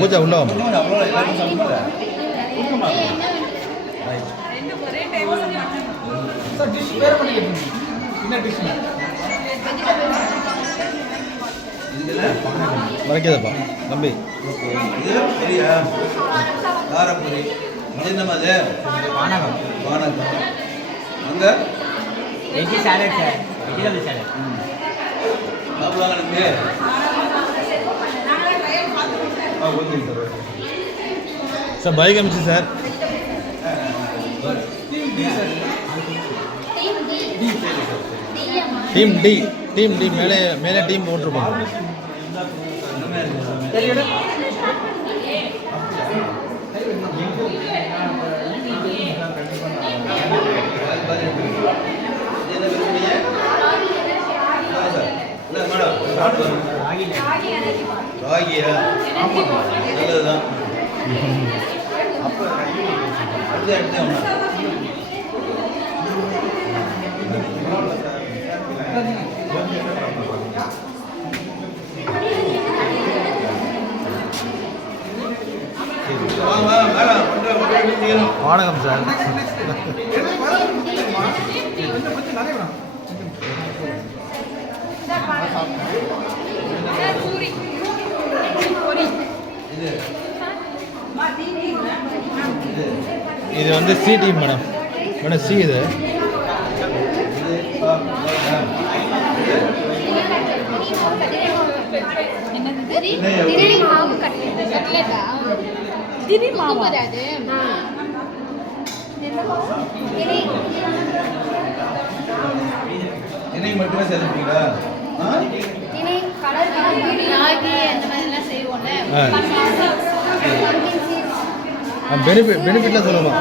பூஜா உள்ள வாமா. மறைக்காதப்பா தம்பி. காரப்பொரி இது என்னமா அது? பானகம். பானகம். அங்க veg salad sir. Vegetable salad. சாப்பிடுவாங்க நமக்கு. சார் பைக் அமிச்சு சார். டீம் டி. டீம் டி மேலே மேலே டீம் போட்டிருப்பாங்க. ராகியா? நல்லதுதான். அப்போ அடுத்த இடத்துல வானகம் சார். இது வந்து C team madam. Madam C இது. திணை மட்டுமே சேர்த்துப்பீங்களா? பெனிஃபிட்லாம் சொல்லுமா?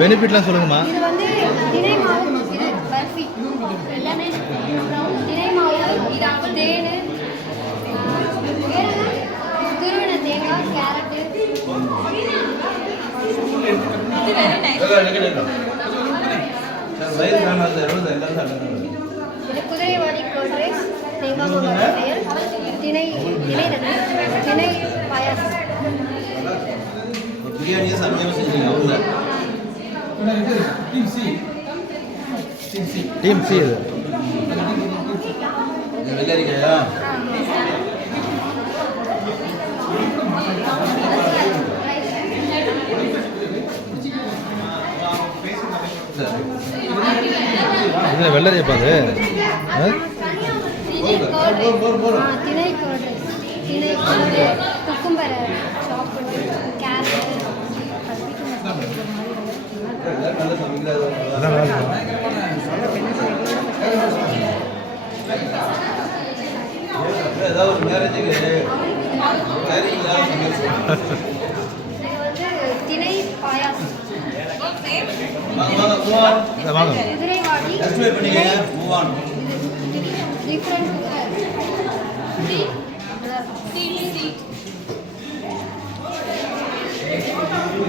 பெனிஃபிட்லாம் சொல்லுங்கம்மா. இது வந்து திணை மாவு, இது பர்ஃபி எல்லாமே திணை மாவு, இது தேன், துருவின தேங்காய், கேரட்டு. இது குதிரைவாடி கோல்ட் ரைஸ், தேங்காய் பொரியல், திணை திணை பாயாசம். பிரியாணியை சமையல் செஞ்சீங்க அவங்க. டீம் சி இது. வெள்ளரிக்காயா? இது வெள்ளரிப்பா அது. திணை கோல்ட் ரைஸ், திணை குக்கும்பர் சாப்பிட்டு கேரட். ஏதாவது ஒரு மேரேஜுக்கு திணை பாயாசம். வாங்க. குதிரைவாடி டிஃப்ரெண்ட்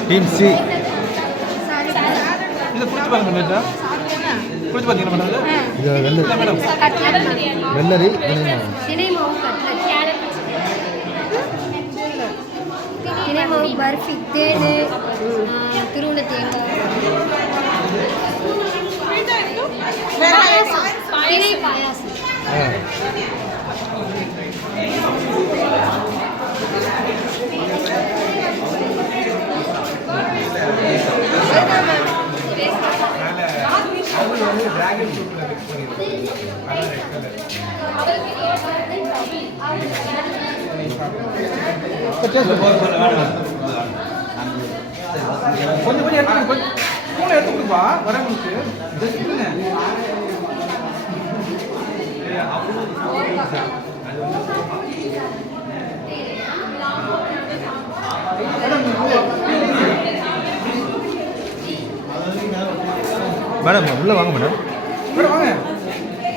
டீம் சி. இது குடிச்சு பாருங்க மேடம். குடிச்சு பாத்தீங்களா மேடம்? இது வெள்ளரி திணை மாவு கட்லட், கேரட், திணை மாவு பர்ஃபி, தேன், துருவின தேங்காய், பாயாசம், திணை பாயாசம். கொஞ்சம் கொஞ்சம் எடுத்து கொடுப்பா வரவங்களுக்கு. மேடம் உள்ளே வாங்க மேடம். வாங்க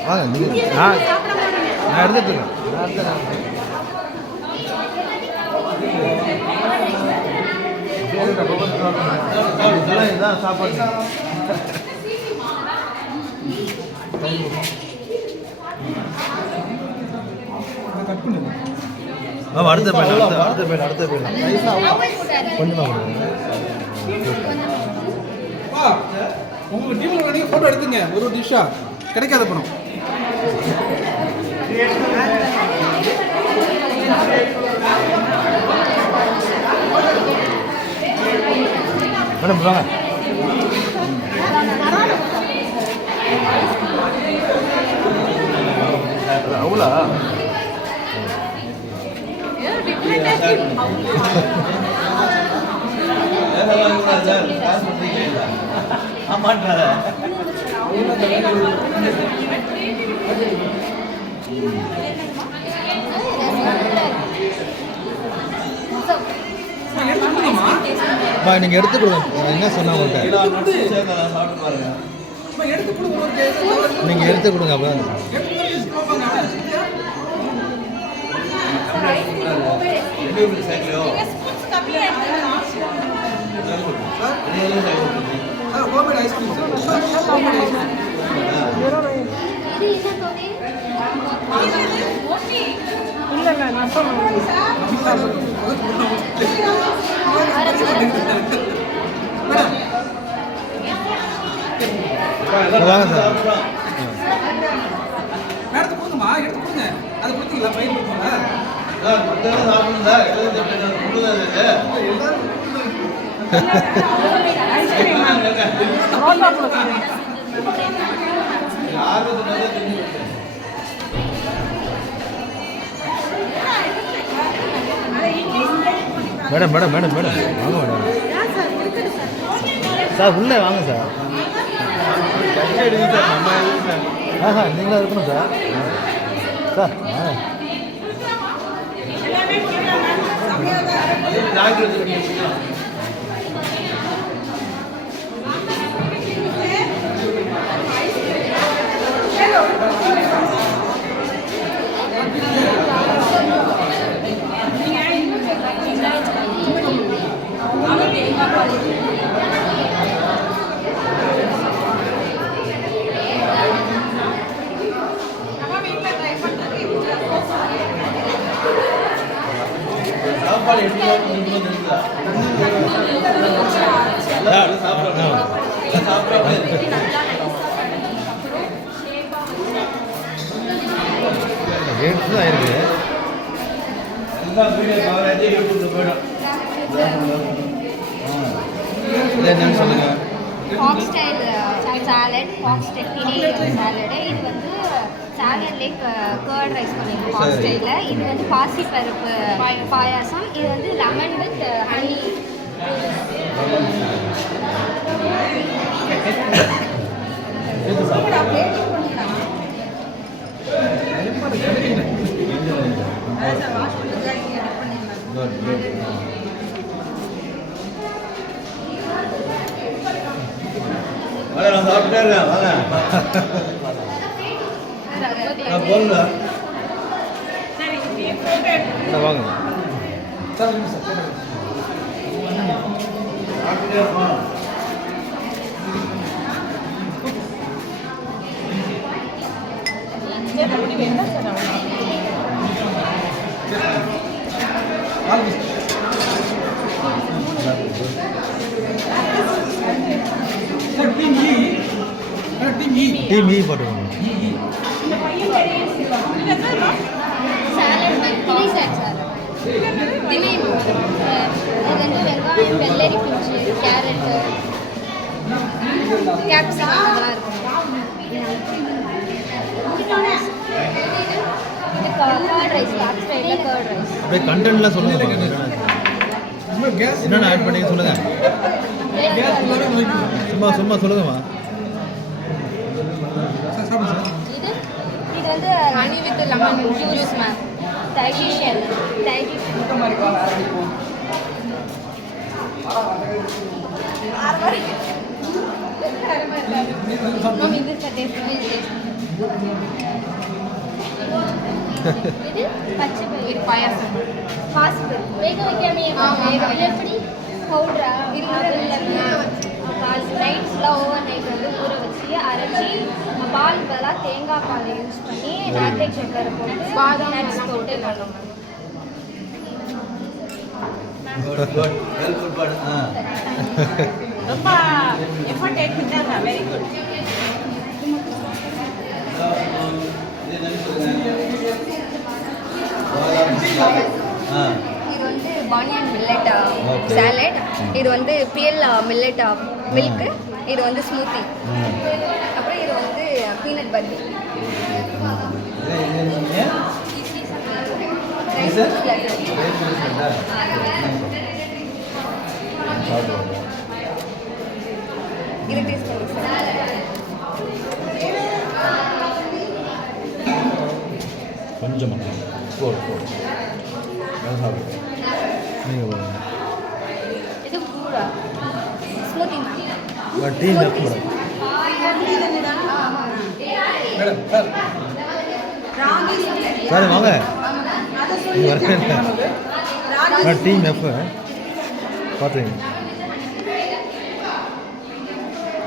வாங்க நீங்கள். நான் எடுத்துட்டு இருக்கேன். இதுதான் சாப்பாடு. மேம் அடுத்த பேர் அடுத்த பேர் ஆப்பிள் போட்டாரு. கொஞ்சமாக கொடுங்க. வா உங்கள் டீமில் வேண்டிய ஃபோட்டோ எடுத்துங்க ஒரு டிஷ்ஷாக கிடைக்காத பணம். மேடம் வாங்க. அவ்வளோ சார் காசு பண்ணுறீங்க ஆமான்றார நீங்கள் எடுத்து கொடுங்க. என்ன சொன்னா உங்கள்கிட்ட சாப்பிட்டு பாருங்க எடுத்து கொடுங்க. நீங்கள் எடுத்து கொடுங்க. அப்போ சைக்கிளோ கோபேட் ஐஸ்கிரீம் சார். கோபேட் ஐஸ்கிரீம் இது என்ன தோதி? வாங்க சார். எடுத்து கொடுங்கம்மா, எடுத்து கொடுங்க. அது கொடுத்தீங்களா? பைக் கொடுத்தீங்களா? சாப்பிடுங்க sir madam madam madam madam வாங்க மேடம். சார் உள்ளே வாங்க சார். எடுங்க சார் நம்ம ஆஹா நீங்களா இருக்கணும் சார். சார் வாங்க. சாப்பாடு எடுத்து ரேட்ஸ் தான் இருக்குது. எல்லா வீடியோ கவரேஜ் யூடியூப்ல போயிடும். என்னன்னு சொல்லுங்க. ஃபாக்ஸ் ஸ்டைல் சாலட், ஃபாக்ஸ் டெக்கினி சாலடு. இது வந்து சாலட்லேயே கர்ட் ரைஸ் பண்ணியிருக்கோம் ஃபாக்ஸ் ஸ்டைலில். இது வந்து பாசிப்பருப்பு பாயாசம். இது வந்து லெமன் வித் ஹனி. வாங்க நான் சாப்பிட்டே இருக்கேன் வாங்க நான் போங்க சார் வாங்க. சார் இருங்க சார். சாப்பிட்டே இருப்போம். டீம் இ. டீம் இ. டீம் இ போட்டுக்கோங்க. சாலட் வித் திணை சாலட். திணை இது வந்து வெங்காயம், வெள்ளரி பிஞ்சு, கேரட்டு, கேப்சிகம் அதெல்லாம் இருக்கும். இது கர்ட் ரைஸ், ஃபாக்ஸ் ஸ்டைலில் கர்ட் ரைஸ். அப்படியே கண்டென்ட்லாம் சொல்லுங்க. இன்னும் கேஸ் என்னென்ன ஆட் பண்ணி சொல்லுங்கள். கேஸ் எல்லாரும் நோக்கி. சும்மா சும்மா சொல்லுங்கம்மா. சார் சாப்பிடுங்க சார். இது வந்து honey with lemon juice ma'am. Digestion ma'am. இது டேஸ்ட் இது பச்சை பயிறு பாயாசம். பாசிப்பருப்பு வேக வைக்காமே எப்படி பவுடரா நைட் ஃபுல்லாக ஓவர் நைட் வந்து ஊற வச்சு அரைச்சி பால் பதிலாக தேங்காய் பால் யூஸ் பண்ணி நாட்டு சக்கரை போட்டு பாதாம் நட்ஸ் போட்டு பண்ணோம். குட் வெல் ப்ரிப்பேர்ட் ரொம்ப எஃபர்ட் எடுத்துட்டாங்க வெரி குட் இது என்ன சொல்லுங்க இது வந்து பானியன் மில்லட் Okay. சாலட். இது வந்து பியல் மில்லட் மில்க். இது வந்து ஸ்மூத்தி. அப்புறம் இது வந்து பீனட் பர்கி. இது டேஸ்ட் பண்ணி சார். கொஞ்சம் போடு போடு நீங்கள் இது பூரா smoothie. Tea left madam madam sir sir வாங்க நீ வரேன் டீம் எஃப் பார்த்துங்க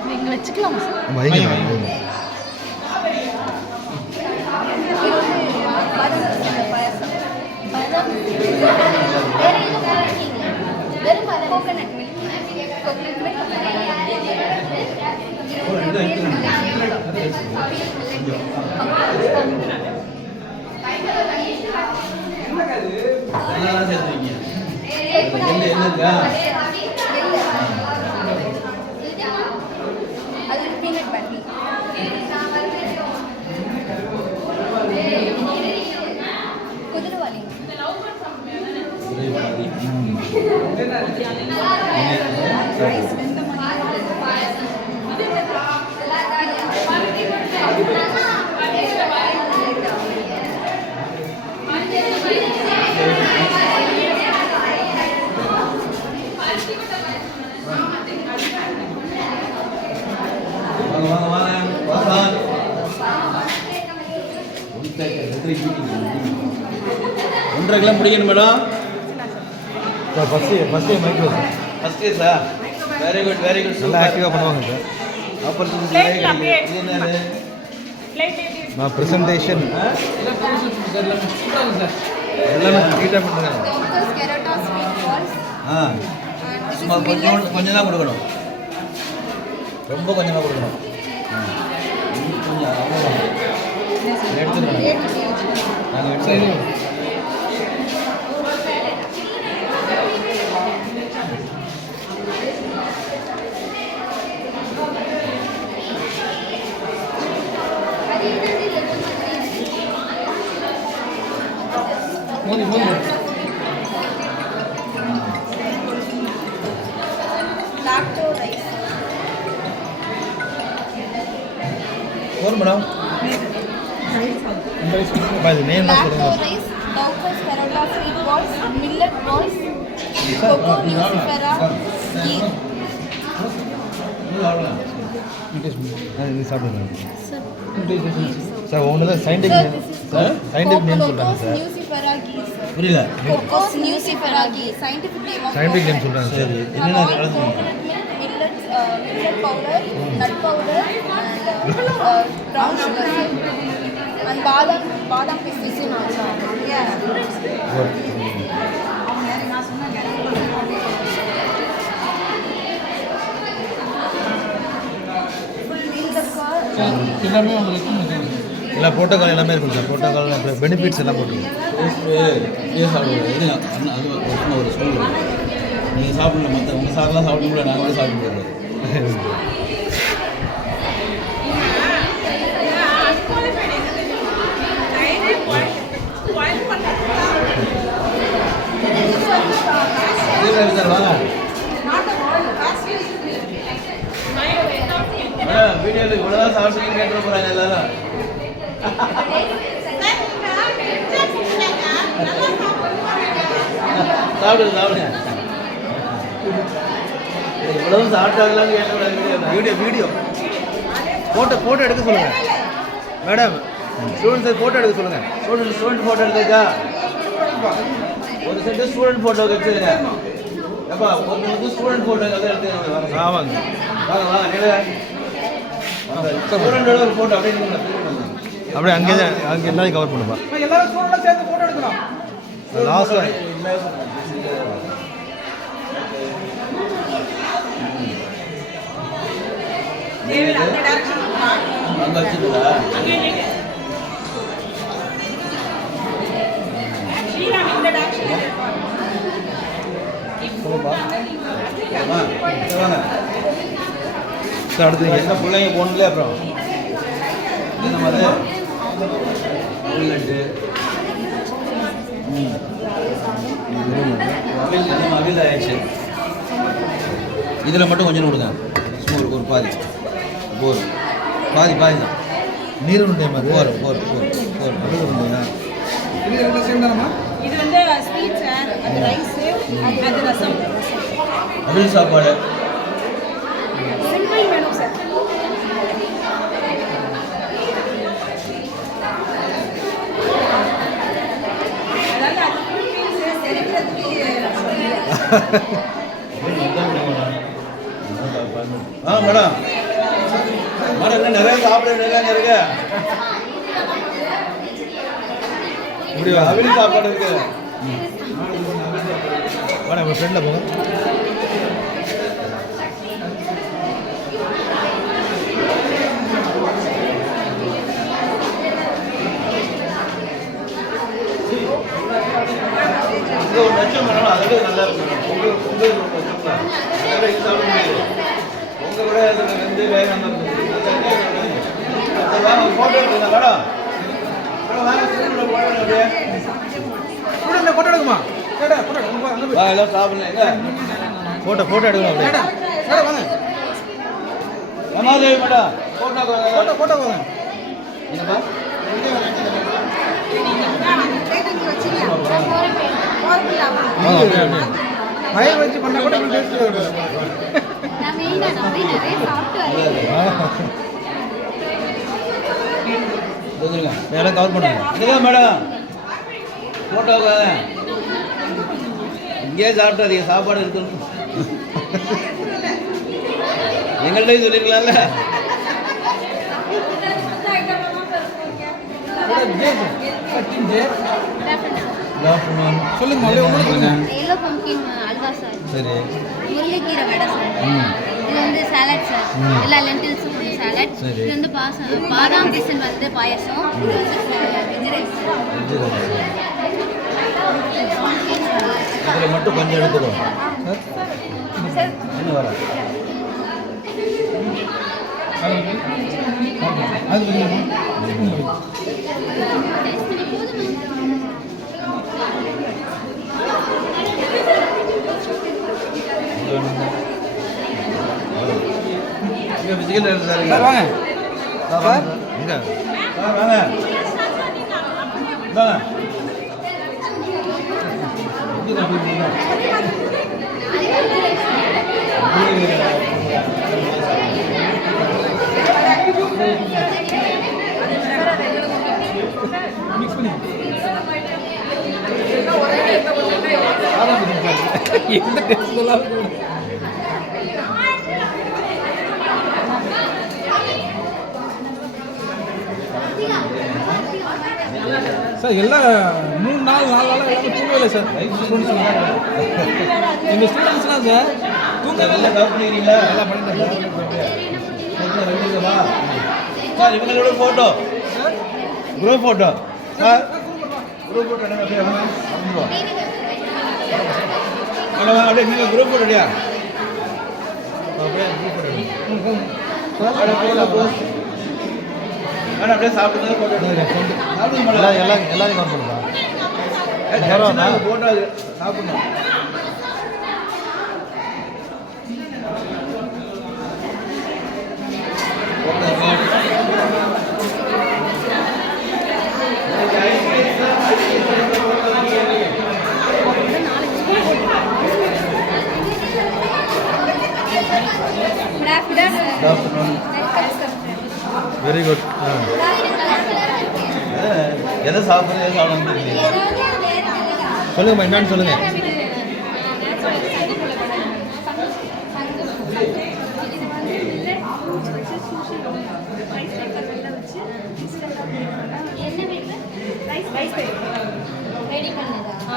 நீங்கள் வச்சுக்கலாம் வைங்க வைங்க இது வந்து பாதாம் பாயாசம். பாதாம் வேற எதுவும் போடாதீங்க. வெறும் பாதாம் கோகனட் மில்க். Coconut milk. என்னெல்லாம் சேர்த்துருக்கீங்க என்ன இருக்கா அது பீனட் பர்கி. குதிரைவாலி. வாங்க வாங்க வாங்க வாங்க ஒன்றரை கிலோ முடிக்கணும் madam sir first micro sir first year sir very good நல்லா ஆக்டிவாக பண்ணுவாங்க சார் ஆப்பர்ச்சுனிட்டி இது என்னது பிளேட் எப்படி நான் ப்ரெசன்டேஷன் எல்லாம் ப்ரொடியூசர் சார் எல்லாம் சூப்பராக சார் எல்லாமே நீட்டாக பண்ணுறாங்க Doctor's Carota sweet balls. Ah And this is சும்மா millet. கொஞ்சம் தான் கொடுக்கணும் ரொம்ப கொஞ்சமாக கொடுக்கணும் கொஞ்சம் அவ்வளோதான். எடுத்துக்கிறோம் நாங்கள் எடுத்துக்கிறோம் மோதி மோதி Lacto rice. போதும் மேடம் இது நேம் தான் Lacto சொல்லுங்கள் rice. Doctor's Carota sweet balls. Millet balls. Cocoa nucifera. Ghee. இது சாப்பிடுங்க Sir. சார் ஒன்று தான் Sir, scientific this is sir scientific name சொல்கிறாங்க Cocos sir nucifera ghee, sir. புரியல Cocos nucifera ghee. Scientific name of scientific name coconut. சொல்கிறாங்க sir சரி And என்னென்ன all கலந்துங்க coconut milk, millet powder, nut powder, and brown sugar, sir. And badam pieces also. Yeah. எல்லாமே உங்களுக்கு எல்லா protocol எல்லாமே இருக்கும் sir protocol benefits எல்லாம் போட்டுருக்கோம் இதே சாப்பிடுவோம் இது அது ஒரு ஸ்கூல் நீங்கள் சாப்பிடல மற்ற உங்கள் சாக்கெல்லாம் சாப்பிட முடியல நாங்கள் கூட சாப்பிட்டு போடுறோம் சார் வாங்க வீடியோவில் இவ்வளோதான் சாப்பிட்டு கேட்டு போகிறாங்க எல்லாரும் சாப்பிடுங்க சாப்பிடுங்க இவ்வளவும் சாப்பிட்டாங்களான்னு கேட்கக்கூடாது வீடியோ ஃபோட்டோ எடுக்க சொல்லுங்கள் மேடம் ஸ்டூடெண்ட்ஸ் ஃபோட்டோ எடுக்க சொல்லுங்கள் ஸ்டூடெண்ட் ஃபோட்டோ எடுத்துக்கா ஒரு செட்டு ஸ்டூடெண்ட் ஃபோட்டோ எடுத்துருங்க எப்பா ஒரு வந்து ஸ்டூடெண்ட் ஃபோட்டோ கதை எடுத்துக்கோங்க வாங்க ஆமாங்க வாங்க வாங்க நிலையா ஸ்டூடெண்டோட ஒரு ஃபோட்டோ அப்படியே நில்லுங்க. அப்படியே அங்கே எல்லாரையும் கவர் பண்ணுப்பா எல்லாரும் ஸ்டூடெண்ட்லாம் சேர்ந்து ஃபோட்டோ எடுக்கலாம் லாஸ்ட்டில் அந்த டைரக்ஷன் அங்கே வச்சுருக்கா ஸ்ரீராம் இந்த டைரக்ஷன் வாங்க சார் அடுத்து என்ன பிள்ளைங்க போகணுங்களே அப்புறம் இந்த மாதிரி புல்லட்டு அவில் ஆயிடுச்சு இதில் மட்டும் கொஞ்சம் கொடுங்க சும்மா ஒரு பாதி போதும் பாதி பாதி தான் நீர் உருண்டை மாதிரி போதும் போதும் போதும் போதும் அவில் உருண்டையா இது ரெண்டு சேம் தானம்மா? இது வந்து ஸ்வீட் சார் அது ரைஸ் அது ரசம் அவில் சாப்பாடு சிம்பிள் மெனு சார் அதாவது அது மேடம் மேடம் இன்னும் நிறைய சாப்பிட நிறைய இருக்கு இப்படி அவில் சாப்பாடு இருக்கு மேடம் உங்கள் ஃப்ரெண்டில் போங்க இது ஒரு லட்சம் மேடம் அதோட நல்லா இருக்கும் மேடம் உங்கள் அதோட இது சாப்பிட முடியாது உங்கள் கூட அதில் வந்து வேகம் ஃபோட்டோ எடுத்துங்க மேடம் வாங்க ஸ்டூடெண்ட் ஃபோட்டோ அப்படியே ஸ்டூடெண்ட்ல போட்டோ எடுக்குமா? கேடா போட்டோ எடுங்க அங்க போய். வா எல்லாம் சாப்பிடலாம் எங்க ஃபோட்டோ எடுக்கணும் அப்படியே கேடா. கேடா வாங்க. ரமாதேவி மேடம் ஃபோட்டோ போட்டோ வாங்க. என்னப்பா ஃபயர் வச்சு பண்ணா கூட இப்படி டேஸ்ட் வரும். நான் மெயினாக நம்பி நிறைய சாப்பிட்டு வரேன். வந்துருங்க எல்லாம் கவர் பண்ணுங்க இதுதான் மேடம் ஃபோட்டோக்காக இங்கேயே சாப்பிட்டாதீங்க சாப்பாடு இருக்கணும் எங்கள்கிட்டையும் சொல்லியிருக்கலாம்ல சொல்லுங்க அப்படியே உங்களுக்கு சொல்லுங்க. எல்லோ பம்கின் அல்வா சார், சரி முருங்கைக்கீரை வடை சார், இது வந்து சாலட் சார், எல்லா லென்டில்ஸும் வந்து சாலட், சரி. இது வந்து பாதாம் பிசன் வந்து பாயசம், இது வந்து வெஜ் ரைஸ் சார். இதில் மட்டும் கொஞ்சம் எடுத்துக்கோ சார் இன்னும் வர அது இல்லையா? இங்கே பிசிக்கல் சார் சார் வாங்க. சார் எங்கே வாங்க இந்தாங்க மிக்ஸ் பண்ணி அதான் எந்த டேஸ்ட் நல்லா இருக்கும். சார் எல்லாம் 3 நாள் 4 நாளாக எல்லாமே தூங்கவே சார். எங்கள் ஸ்டூடெண்ட்ஸ்லாம் சார் தூங்கவே இல்லை. கவர் பண்ணிக்கிறீங்களா எல்லாம் பண்ணிட்டேன் சார் இவங்களோட photo group photo sir group photo என்ன அப்படியே வாங்க அப்படியே நீங்கள் குரூப் ஃபோட்டோ இல்லையா அப்படியே குரூப் ஃபோட்டோ மேடம் அப்படியே சாப்பிட்டு ஃபோட்டோ சாப்பிடுங்க எல்லாரையும் கவர் பண்ணுங்க ஃபோட்டோ சாப்பிடணும் வெரி குட் எதை சாப்பிட்றது சாப்பிட சொல்லுங்கம்மா என்னன்னு சொல்லுங்கள்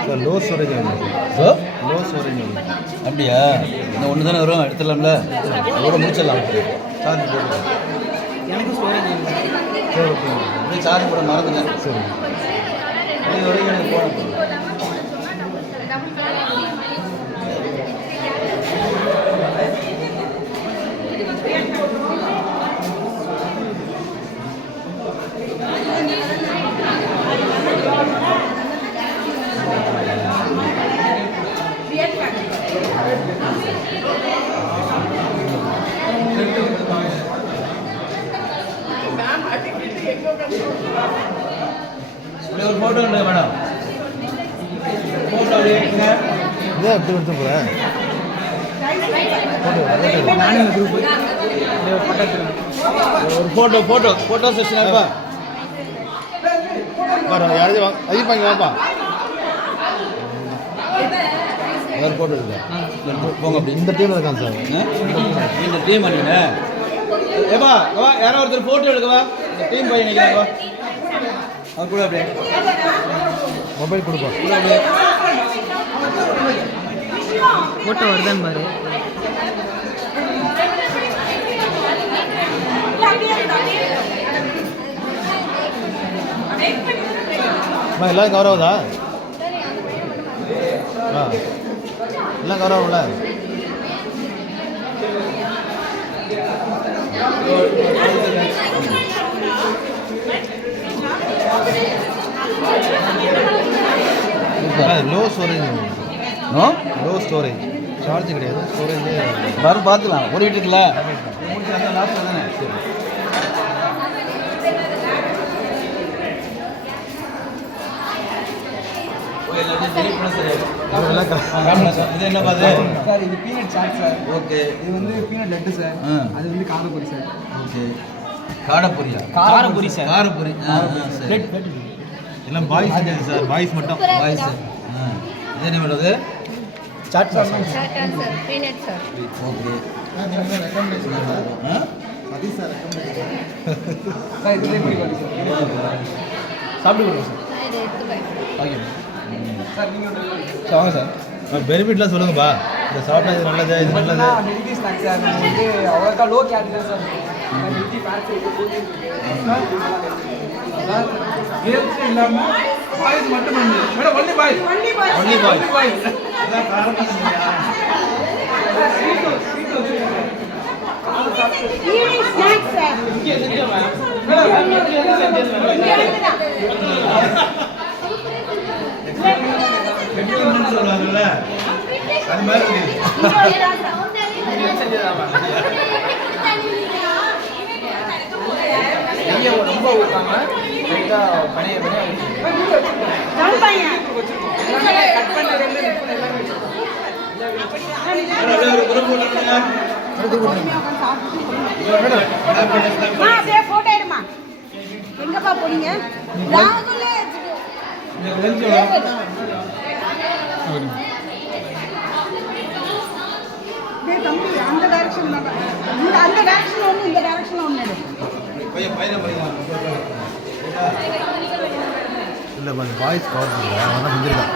சார் லோ ஸ்டோரேஜ் வேணும் லோ ஸ்டோரேஜ் வேணும் அப்படியா இன்னும் ஒன்று தானே வரும் எடுத்துடலாம்ல அதோட முடிச்சிடலாம் சார்ஜ் போட்டு எனக்கு ஸ்டோரேஜ் சரி ஓகே அப்படியே சார்ஜ் போட மறந்துட்டேன் சரி இது வரைக்கும் எனக்கு போகணும் ஒரு ஃபோட்டோ இல்லை மேடம் ஃபோட்டோ எடுங்க இதான் எப்படி எடுத்து போகிறேன் நானும் குரூப் ஃபோட்டோ எடுத்துக்கிறேன் ஒரு ஃபோட்டோ செஷன் ஆகுப்பா பாரு யாரையும் அதிகமாக இங்கே வாப்பா ஒரு ஃபோட்டோ எடுங்க போங்க அப்படி இந்த டீமில் இருக்கான் சார் இந்த டீம் பண்ணிங்க ஏப்பா வா யாரோ ஒருத்தர் ஃபோட்டோ எடுக்கவா இந்த டீம் பையன் நிற்கிறாங்க அவன் கூட அப்படியே மொபைல் கொடுப்பா ஃபோட்டோ வருதான்னு பாரு எல்லாம் கவர் ஆகுதா எல்லாம் கவர் ஆகும்ல low storage low storage charge கிடையாது ஸ்டோரேஜ் வரும் பார்த்துக்கலாம் ஓடிட்டு இருக்குல்ல லாஸ்ட் தானே சரி இது என்ன பாத்து சார் இது பீனட் சாட் சார் ஓகே இது வந்து பீனட் லட்டு சார் அது வந்து காரப்பொரி சார் ஓகே காடப்பொரியா காரப்பொரி சார் காரப்பொரி சரி எல்லாம் பாய்ஸ் செஞ்சது சார் பாய்ஸ் மட்டும் பாய்ஸ் இது என்ன பண்ணுறது chaat sir sir peanut sir okay sir இதுலேயே பிடிக்கும் சாப்பிட்டு கொடுங்க சார் இதை எடுத்துப்பேன் ஓகே சார் நீங்கள் சார் வாங்க சார் பெனிஃபிட்லாம் சொல்லுங்கப்பா இந்த சாப்பிட்டா இது நல்லது இது நல்லது ஹெல்தி ஸ்நாக்ஸ் சார் நம்ம வந்து அவ்வளோக்கா லோ கேலரி தான் sir healthy fats sir games இல்லாமல் பாய்ஸ் மட்டும் பண்ணு madam only boys only boy boys evening snacks sir சொல்லுவாங்கல்ல அது மாதிரி நெய்யை ரொம்ப ஊற்றாங்க லைட்டாக பனைய எல்லாமே கட் பண்ணுறது அப்படியே போட்டோ எடுமா எங்கப்பா போறீங்க ராகுலே தம்பி அந்த டைரக்ஷன் அந்த டைரக்ஷன் ஒன்று இந்த டைரக்ஷன் ஒன்று இல்லை பாய்ஸ் கவர் பண்ணுறேன் அவன் தான் செஞ்சிருக்கான்